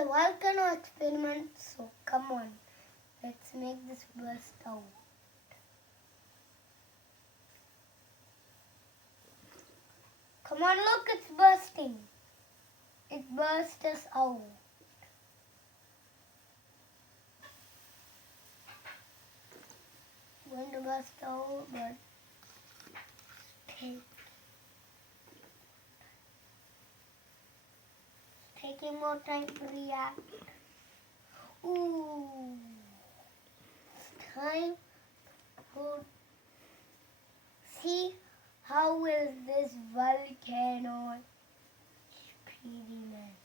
a volcano experiment, so come on, let's make this burst out. Come on, look, it's bursting. It burst us out. Going to burst out, but taking more time to react. Ooh, it's time to see how is this volcano experiment.